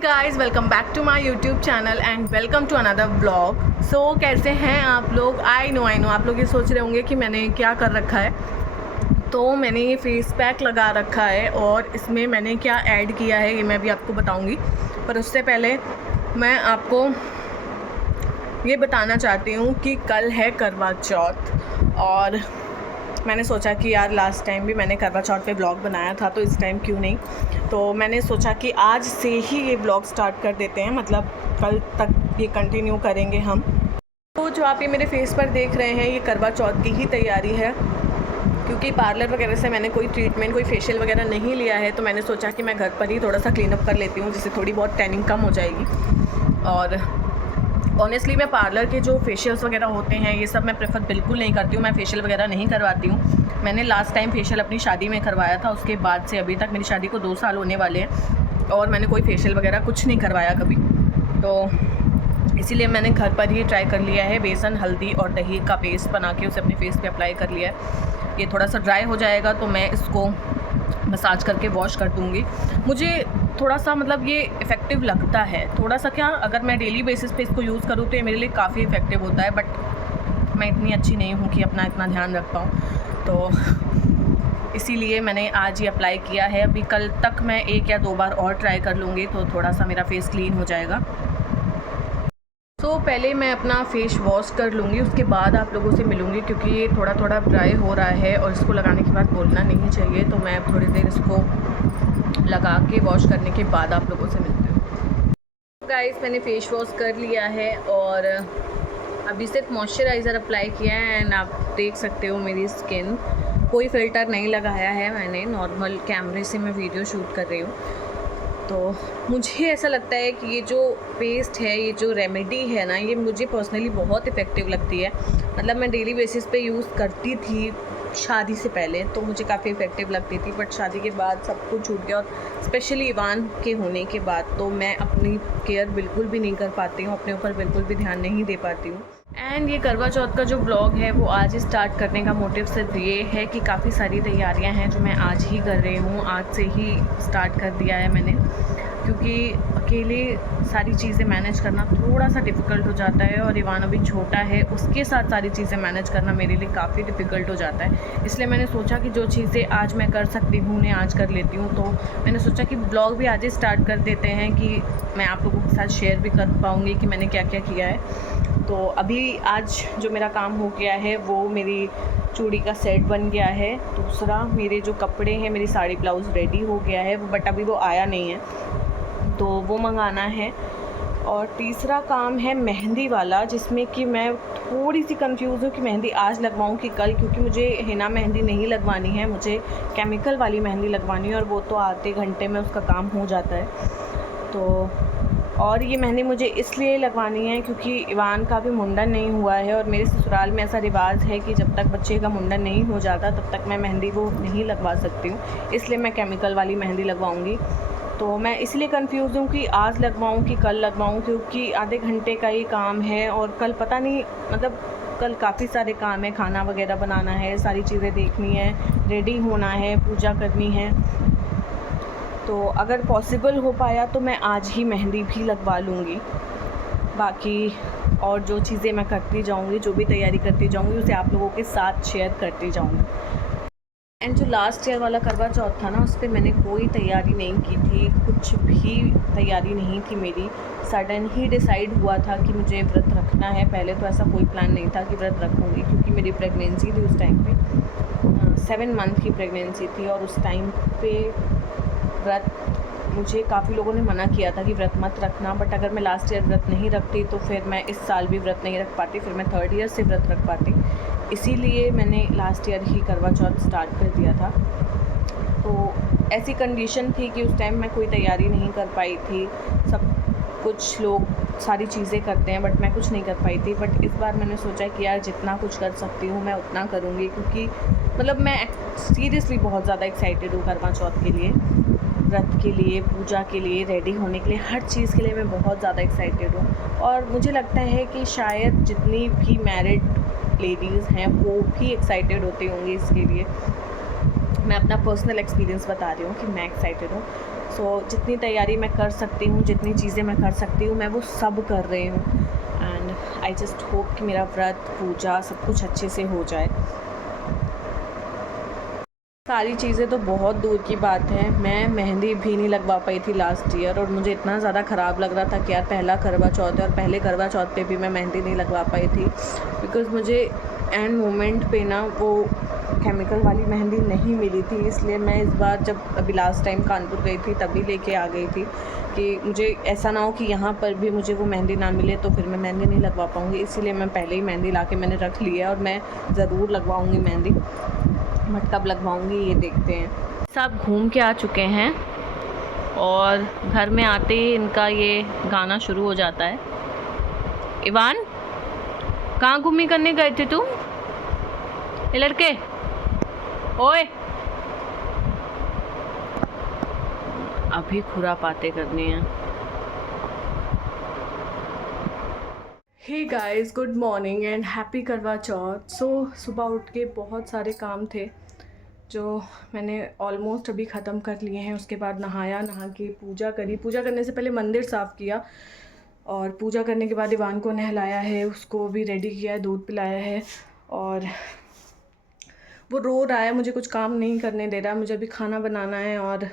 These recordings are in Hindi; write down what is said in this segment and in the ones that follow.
Guys, welcome back to my YouTube channel and welcome to another blog. So कैसे हैं आप लोग? आई नो आप लोग ये सोच रहे होंगे कि मैंने क्या कर रखा है। तो मैंने ये फेस पैक लगा रखा है और इसमें मैंने क्या ऐड किया है ये मैं भी आपको बताऊंगी। पर उससे पहले मैं आपको ये बताना चाहती हूँ कि कल है करवा चौथ और मैंने सोचा कि यार लास्ट टाइम भी मैंने करवा चौथ पे ब्लॉग बनाया था तो इस टाइम क्यों नहीं। तो मैंने सोचा कि आज से ही ये ब्लॉग स्टार्ट कर देते हैं, मतलब कल तक ये कंटिन्यू करेंगे हम। तो जो आप ये मेरे फेस पर देख रहे हैं ये करवा चौथ की ही तैयारी है, क्योंकि पार्लर वगैरह से मैंने कोई ट्रीटमेंट कोई फेशियल वगैरह नहीं लिया है। तो मैंने सोचा कि मैं घर पर ही थोड़ा सा क्लीन अप कर लेती हूँ, जिससे थोड़ी बहुत टैनिंग कम हो जाएगी। और ऑनेस्टली मैं पार्लर के जो फेशियल्स वगैरह होते हैं ये सब मैं प्रेफर बिल्कुल नहीं करती हूँ। मैं फेशियल वगैरह नहीं करवाती हूँ। मैंने लास्ट टाइम फेशियल अपनी शादी में करवाया था, उसके बाद से अभी तक मेरी शादी को 2 साल होने वाले हैं और मैंने कोई फेशियल वगैरह कुछ नहीं करवाया कभी। तो इसीलिए मैंने घर पर ही ट्राई कर लिया है। बेसन, हल्दी और दही का पेस्ट बना के उसे अपने फेस पे अप्लाई कर लिया है। ये थोड़ा सा ड्राई हो जाएगा तो मैं इसको मसाज करके वॉश कर दूँगी। मुझे थोड़ा सा मतलब ये इफ़ेक्टिव लगता है, थोड़ा सा क्या, अगर मैं डेली बेसिस पे इसको यूज़ करूँ तो ये मेरे लिए काफ़ी इफ़ेक्टिव होता है। बट मैं इतनी अच्छी नहीं हूँ कि अपना इतना ध्यान रख पाऊँ, तो इसीलिए मैंने आज ये अप्लाई किया है। अभी कल तक मैं 1 या 2 बार और ट्राई कर लूँगी तो थोड़ा सा मेरा फेस क्लीन हो जाएगा। तो पहले मैं अपना फेस वॉश कर लूँगी, उसके बाद आप लोगों से मिलूँगी, क्योंकि ये थोड़ा थोड़ा ड्राई हो रहा है और इसको लगाने के बाद बोलना नहीं चाहिए। तो मैं थोड़ी देर इसको लगा के वॉश करने के बाद आप लोगों से मिलती हूँ। गाइस, मैंने फेस वॉश कर लिया है और अभी सिर्फ मॉइस्चराइज़र अप्लाई किया है एंड आप देख सकते हो मेरी स्किन, कोई फ़िल्टर नहीं लगाया है मैंने। नॉर्मल कैमरे से मैं वीडियो शूट कर रही हूँ। तो मुझे ऐसा लगता है कि ये जो पेस्ट है, ये जो रेमेडी है ना, ये मुझे पर्सनली बहुत इफ़ेक्टिव लगती है। मतलब मैं डेली बेसिस पे यूज़ करती थी शादी से पहले, तो मुझे काफ़ी इफ़ेक्टिव लगती थी। बट शादी के बाद सब कुछ छूट गया और स्पेशली इवान के होने के बाद तो मैं अपनी केयर बिल्कुल भी नहीं कर पाती हूँ, अपने ऊपर बिल्कुल भी ध्यान नहीं दे पाती हूँ। एंड ये करवा चौथ का जो ब्लॉग है वो आज स्टार्ट करने का मोटिव सिर्फ ये है कि काफ़ी सारी तैयारियां हैं जो मैं आज ही कर रही हूँ। आज से ही स्टार्ट कर दिया है मैंने, क्योंकि अकेले सारी चीज़ें मैनेज करना थोड़ा सा डिफ़िकल्ट हो जाता है और इवान अभी छोटा है, उसके साथ सारी चीज़ें मैनेज करना मेरे लिए काफ़ी डिफ़िकल्ट हो जाता है। इसलिए मैंने सोचा कि जो चीज़ें आज मैं कर सकती हूँ उन्हें आज कर लेती हूँ। तो मैंने सोचा कि ब्लॉग भी आज ही स्टार्ट कर देते हैं कि मैं आप लोगों के साथ शेयर भी कर पाऊँगी कि मैंने क्या क्या किया है। तो अभी आज जो मेरा काम हो गया है वो मेरी चूड़ी का सेट बन गया है। दूसरा, मेरे जो कपड़े हैं, मेरी साड़ी ब्लाउज़ रेडी हो गया है, बट अभी वो आया नहीं है तो वो मंगाना है। और तीसरा काम है मेहंदी वाला, जिसमें कि मैं थोड़ी सी कंफ्यूज हूँ कि मेहंदी आज लगवाऊँ कि कल, क्योंकि मुझे हिना मेहंदी नहीं लगवानी है, मुझे केमिकल वाली मेहंदी लगवानी है और वो तो आधे घंटे में उसका काम हो जाता है। तो और ये मेहंदी मुझे इसलिए लगवानी है क्योंकि इवान का भी मुंडन नहीं हुआ है और मेरे ससुराल में ऐसा रिवाज है कि जब तक बच्चे का मुंडन नहीं हो जाता तब तक मैं मेहंदी वो नहीं लगवा सकती हूँ। इसलिए मैं केमिकल वाली मेहंदी लगवाऊँगी। तो मैं इसलिए कंफ्यूज हूँ कि आज लगवाऊँ कि कल लगवाऊँ, क्योंकि आधे घंटे का ही काम है और कल पता नहीं, मतलब कल काफ़ी सारे काम है, खाना वगैरह बनाना है, सारी चीज़ें देखनी है, रेडी होना है, पूजा करनी है। तो अगर पॉसिबल हो पाया तो मैं आज ही मेहंदी भी लगवा लूँगी। बाकी और जो चीज़ें मैं करती जाऊँगी, जो भी तैयारी करती जाऊँगी, उसे आप लोगों के साथ शेयर करती जाऊँगी। एंड जो लास्ट ईयर वाला करवा चौथ था ना, उस पर मैंने कोई तैयारी नहीं की थी, कुछ भी तैयारी नहीं थी मेरी। सडन ही डिसाइड हुआ था कि मुझे व्रत रखना है। पहले तो ऐसा कोई प्लान नहीं था कि व्रत रखूँगी, क्योंकि मेरी प्रेगनेंसी थी उस टाइम पे, 7 मंथ की प्रेगनेंसी थी और उस टाइम पे व्रत मुझे काफ़ी लोगों ने मना किया था कि व्रत मत रखना। बट अगर मैं लास्ट ईयर व्रत नहीं रखती तो फिर मैं इस साल भी व्रत नहीं रख पाती, फिर मैं 3rd ईयर से व्रत रख पाती। इसीलिए मैंने लास्ट ईयर ही करवा चौथ स्टार्ट कर दिया था। तो ऐसी कंडीशन थी कि उस टाइम मैं कोई तैयारी नहीं कर पाई थी। सब कुछ लोग सारी चीज़ें करते हैं बट मैं कुछ नहीं कर पाई थी। बट इस बार मैंने सोचा कि यार जितना कुछ कर सकती हूँ मैं उतना करूँगी, क्योंकि मतलब मैं सीरियसली बहुत ज़्यादा एक्साइटेड हूँ करवा चौथ के लिए, व्रत के लिए, पूजा के लिए, रेडी होने के लिए, हर चीज़ के लिए मैं बहुत ज़्यादा एक्साइटेड हूँ। और मुझे लगता है कि शायद जितनी भी मैरिड लेडीज़ हैं वो भी एक्साइटेड होती होंगी इसके लिए। मैं अपना पर्सनल एक्सपीरियंस बता रही हूँ कि मैं एक्साइटेड हूँ। सो जितनी तैयारी मैं कर सकती हूँ, जितनी चीज़ें मैं कर सकती हूँ, मैं वो सब कर रही हूँ। एंड आई जस्ट होप कि मेरा व्रत, पूजा सब कुछ अच्छे से हो जाए। सारी चीज़ें तो बहुत दूर की बात है, मैं मेहंदी भी नहीं लगवा पाई थी लास्ट ईयर, और मुझे इतना ज़्यादा ख़राब लग रहा था कि यार पहला करवा चौथ है और पहले करवा चौथ पे भी मैं मेहंदी नहीं लगवा पाई थी, बिकॉज़ मुझे एंड मोमेंट पे ना वो केमिकल वाली मेहंदी नहीं मिली थी। इसलिए मैं इस बार जब अभी लास्ट टाइम कानपुर गई थी तभी लेके आ गई थी कि मुझे ऐसा ना हो कि यहाँ पर भी मुझे वो मेहंदी ना मिले तो फिर मैं मेहंदी नहीं लगवा पाऊँगी। इसीलिए मैं पहले ही मेहंदी ला के मैंने रख ली है, और मैं ज़रूर लगवाऊँगी मेहंदी, बट कब लगवाऊँगी ये देखते हैं। सब घूम के आ चुके हैं और घर में आते ही इनका ये गाना शुरू हो जाता है। इवान, कहाँ घूमी करने गए थे तुम? ये लड़के, ओए, अभी खुरापाते करनी है। Hey guys, good morning and happy Karwa Chauth. सुबह उठ के बहुत सारे काम थे जो मैंने ऑलमोस्ट अभी ख़त्म कर लिए हैं। उसके बाद नहाया, नहा के पूजा करी। पूजा करने से पहले मंदिर साफ़ किया, और पूजा करने के बाद इवान को नहलाया है, उसको भी रेडी किया है, दूध पिलाया है, और वो रो रहा है, मुझे कुछ काम नहीं करने दे रहा है। मुझे अभी खाना बनाना है और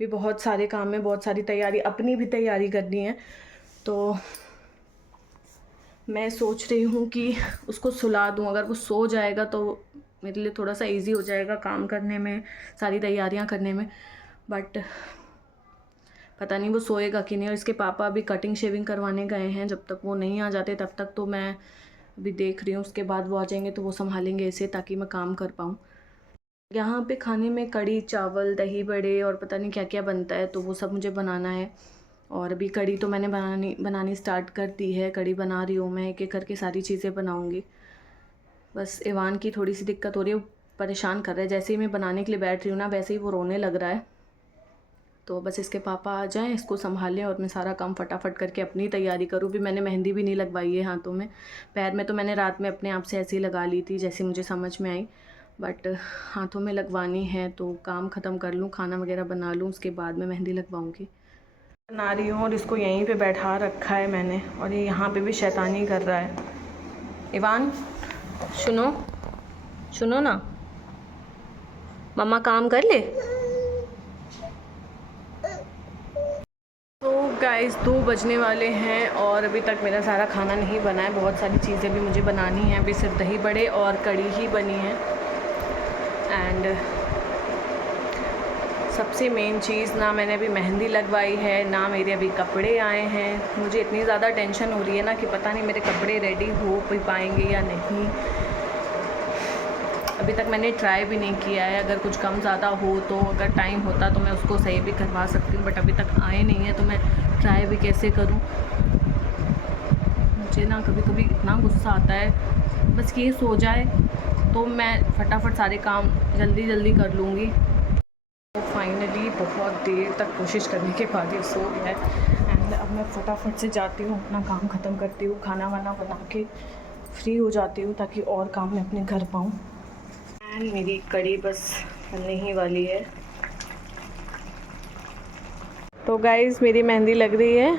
भी बहुत सारे काम है, बहुत सारी तैयारी, अपनी भी तैयारी करनी है। तो मैं सोच रही हूँ कि उसको सुला दूँ। अगर वो सो जाएगा तो मेरे लिए थोड़ा सा इजी हो जाएगा काम करने में, सारी तैयारियाँ करने में। बट पता नहीं वो सोएगा कि नहीं। और इसके पापा अभी कटिंग शेविंग करवाने गए हैं, जब तक वो नहीं आ जाते तब तक तो मैं अभी देख रही हूँ। उसके बाद वो आ जाएंगे तो वो संभालेंगे इसे, ताकि मैं काम कर पाऊँ। यहाँ पे खाने में कढ़ी चावल, दही बड़े और पता नहीं क्या क्या बनता है, तो वो सब मुझे बनाना है। और अभी कढ़ी तो मैंने बनानी स्टार्ट कर दी है। कढ़ी बना रही हूँ मैं, एक एक करके सारी चीज़ें बनाऊँगी। बस इवान की थोड़ी सी दिक्कत हो रही है, वो परेशान कर रहा है। जैसे ही मैं बनाने के लिए बैठ रही हूँ ना, वैसे ही वो रोने लग रहा है। तो बस इसके पापा आ जाएं, इसको संभालें और मैं सारा काम फटाफट करके अपनी तैयारी करूँ। भी मैंने मेहंदी भी नहीं लगवाई है हाथों में, पैर में तो मैंने रात में अपने आप से ऐसे ही लगा ली थी जैसे मुझे समझ में आई, बट हाथों में लगवानी है। तो काम ख़त्म कर लूँ, खाना वगैरह बना लूँ, उसके बाद मैं मेहंदी लगवाऊँगी। बना रही हूँ और इसको यहीं पे बैठा रखा है मैंने, और ये यहाँ पे भी शैतानी कर रहा है। इवान, सुनो सुनो ना, मम्मा काम कर ले। तो गाइस 2 बजने वाले हैं और अभी तक मेरा सारा खाना नहीं बना है। बहुत सारी चीज़ें भी मुझे बनानी हैं। अभी सिर्फ दही बड़े और कढ़ी ही बनी है। एंड सबसे मेन चीज़, ना मैंने अभी मेहंदी लगवाई है, ना मेरे अभी कपड़े आए हैं। मुझे इतनी ज़्यादा टेंशन हो रही है ना कि पता नहीं मेरे कपड़े रेडी हो पाएंगे या नहीं। अभी तक मैंने ट्राई भी नहीं किया है। अगर कुछ कम ज़्यादा हो तो, अगर टाइम होता तो मैं उसको सही भी करवा सकती हूँ, बट अभी तक आए नहीं है तो मैं ट्राई भी कैसे करूँ। मुझे ना कभी कभी इतना गुस्सा आता है, बस ये सो जाए तो मैं फटाफट सारे काम जल्दी जल्दी कर लूँगी। तो फाइनली बहुत देर तक कोशिश करने के बाद ये सो गया है। एंड अब मैं फटाफट से जाती हूँ, अपना काम ख़त्म करती हूँ, खाना वाना बना के फ्री हो जाती हूँ ताकि और काम मैं अपने कर पाऊँ। एंड मेरी कढ़ी बस बनने ही वाली है। तो गाइस मेरी मेहंदी लग रही है।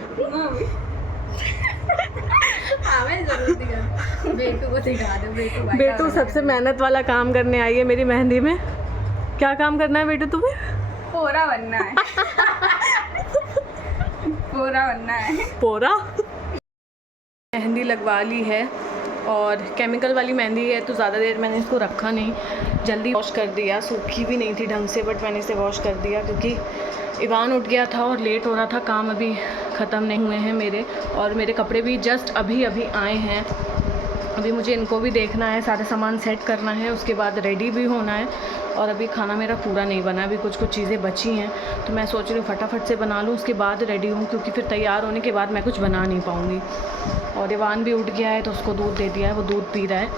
बेटू सबसे मेहनत वाला काम करने आई है मेरी मेहंदी में। क्या काम करना है बेटू तुम्हें? पोरा बनना है। पोरा बनना है। पोरा। मेहंदी लगवा ली है, और केमिकल वाली मेहंदी है तो ज़्यादा देर मैंने इसको रखा नहीं, जल्दी वॉश कर दिया। सूखी भी नहीं थी ढंग से, बट मैंने इसे वॉश कर दिया क्योंकि इवान उठ गया था और लेट हो रहा था। काम अभी ख़त्म नहीं हुए हैं मेरे, और मेरे कपड़े भी जस्ट अभी अभी आए हैं। अभी मुझे इनको भी देखना है, सारे सामान सेट करना है, उसके बाद रेडी भी होना है। और अभी खाना मेरा पूरा नहीं बना, अभी कुछ कुछ चीज़ें बची हैं, तो मैं सोच रही हूँ फटाफट से बना लूँ, उसके बाद रेडी हूँ, क्योंकि फिर तैयार होने के बाद मैं कुछ बना नहीं पाऊँगी। और इवान भी उठ गया है तो उसको दूध दे दिया है, वो दूध पी रहा है।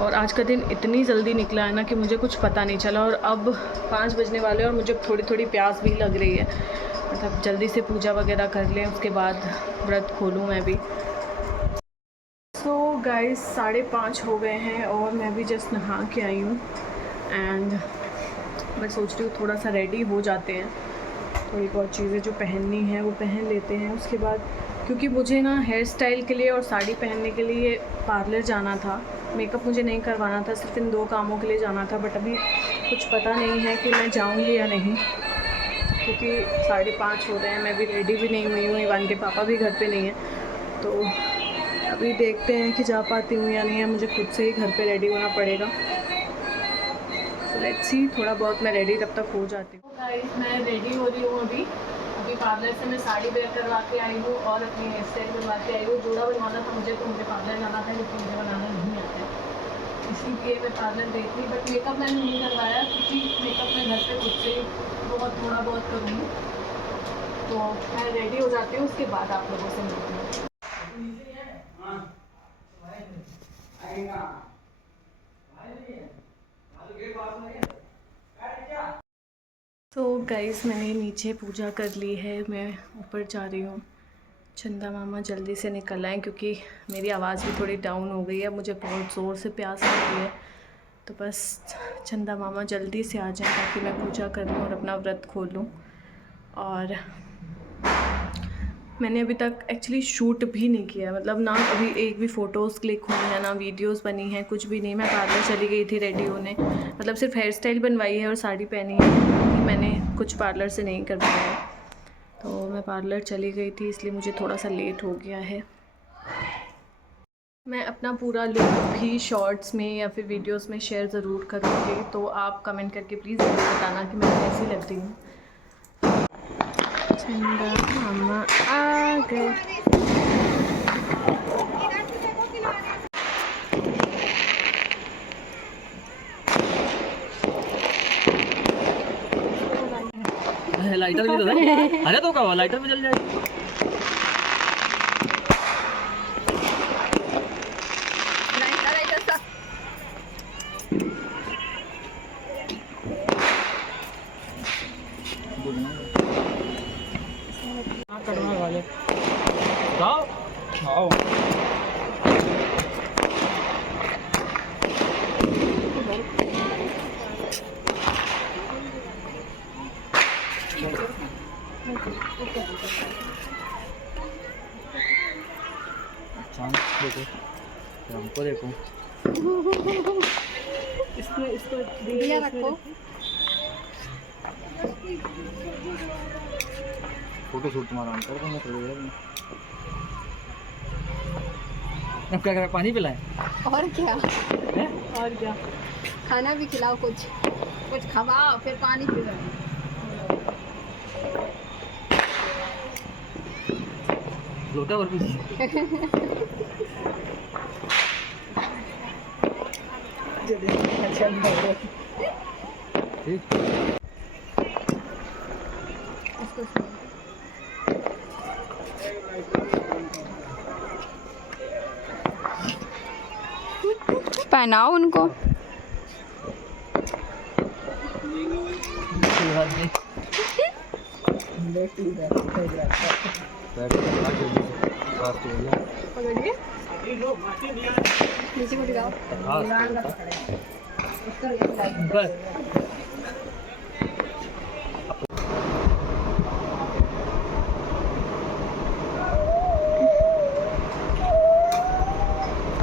और आज का दिन इतनी जल्दी निकला है ना कि मुझे कुछ पता नहीं चला। और अब 5 बजने वाले हैं और मुझे थोड़ी थोड़ी प्यास भी लग रही है। मतलब जल्दी से पूजा वगैरह कर लें, उसके बाद व्रत खोलूँ मैं भी। सो गाइस 5:30 हो गए हैं और मैं भी जस्ट नहा के आई हूँ। एंड मैं सोच रही हूँ थोड़ा सा रेडी हो जाते हैं, थोड़ी बहुत चीज़ें जो पहननी है वो पहन लेते हैं। उसके बाद क्योंकि मुझे ना हेयर स्टाइल के लिए और साड़ी पहनने के लिए पार्लर जाना था, मेकअप मुझे नहीं करवाना था, सिर्फ इन 2 कामों के लिए जाना था। बट अभी कुछ पता नहीं है कि मैं जाऊँगी या नहीं, क्योंकि 5:30 हो रहे हैं, मैं भी रेडी भी नहीं हुई हूँ, इवान के पापा भी घर पे नहीं हैं। तो अभी देखते हैं कि जा पाती हूँ या नहीं है, मुझे खुद से ही घर पे रेडी होना पड़ेगा। सो लेट्स सी, थोड़ा बहुत मैं रेडी तब तक हो जाती हूँ। गाइस मैं रेडी हो रही हूँ अभी पार्लर से मैं साड़ी वेयर करवा के आई हूँ और अपनी हेयर स्टाइल बनवा के आई हूँ। जोड़ा बनवाना था मुझे, तो मुझे पार्लर जाना था, लेकिन मुझे बनाना नहीं आता है, इसीलिए मैं पार्लर गई थी। बट मेकअप मैंने नहीं करवाया, क्योंकि मेकअप मैं घर पे खुद से ही थोड़ा बहुत करूँगी। तो मैं रेडी हो जाती हूँ, उसके बाद आप लोगों से मिलती हूँ। तो गाइस मैंने नीचे पूजा कर ली है, मैं ऊपर जा रही हूँ। चंदा मामा जल्दी से निकल आए, क्योंकि मेरी आवाज़ भी थोड़ी डाउन हो गई है, मुझे बहुत ज़ोर से प्यास लगी है। तो बस चंदा मामा जल्दी से आ जाएं ताकि मैं पूजा कर लूँ और अपना व्रत खोल लूँ। और मैंने अभी तक एक्चुअली शूट भी नहीं किया, मतलब ना अभी एक भी फ़ोटोज़ क्लिक हुई हैं, ना वीडियोस बनी हैं, कुछ भी नहीं। मैं पार्लर चली गई थी रेडी होने, मतलब सिर्फ हेयर स्टाइल बनवाई है और साड़ी पहनी है, कि मैंने कुछ पार्लर से नहीं करवाया है। तो मैं पार्लर चली गई थी, इसलिए मुझे थोड़ा सा लेट हो गया है। मैं अपना पूरा लुक भी शॉर्ट्स में या फिर वीडियोस में शेयर ज़रूर करूँगी, तो आप कमेंट करके प्लीज़ ज़रूर बताना कि मैं कैसी लग रही हूँ। चंदा मामा आ गए। लाइटर भी तो है। अरे तो क्या लाइटर में जल जाएगी। करने वाले जाओ आओ देखो हमको देखो इसको दिया रखो। फोटो शूट तुम्हारा कर दूंगा थोड़ी देर में। अब क्या करें, पानी पिलाएं? और क्या, हैं? और क्या, खाना भी खिलाओ, कुछ खवाओ, फिर पानी पिलाओ। लोटा और भी ठीक पहनाओ उनको। नीचे को गिराओ। बस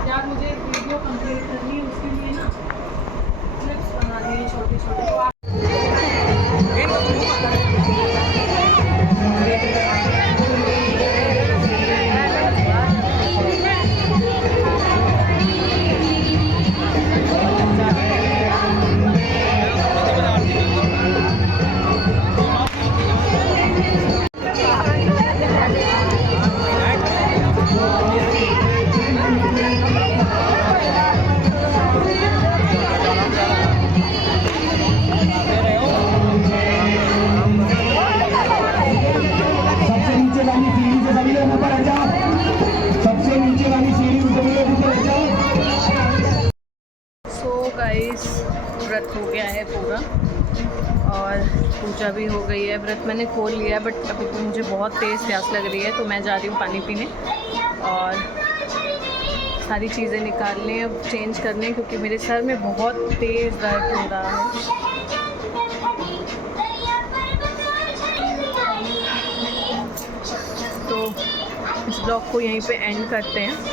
यार मुझे वीडियो कंप्लीट करनी है, उसके लिए ना क्लिप्स बनानी है छोटी छोटी। गाइस व्रत हो गया है पूरा और पूजा भी हो गई है। व्रत मैंने खोल लिया है, बट अभी तो मुझे बहुत तेज़ प्यास लग रही है, तो मैं जा रही हूँ पानी पीने और सारी चीज़ें निकालने, अब चेंज करने, क्योंकि मेरे सर में बहुत तेज़ दर्द हो रहा है। ब्लॉग को यहीं पे एंड करते हैं।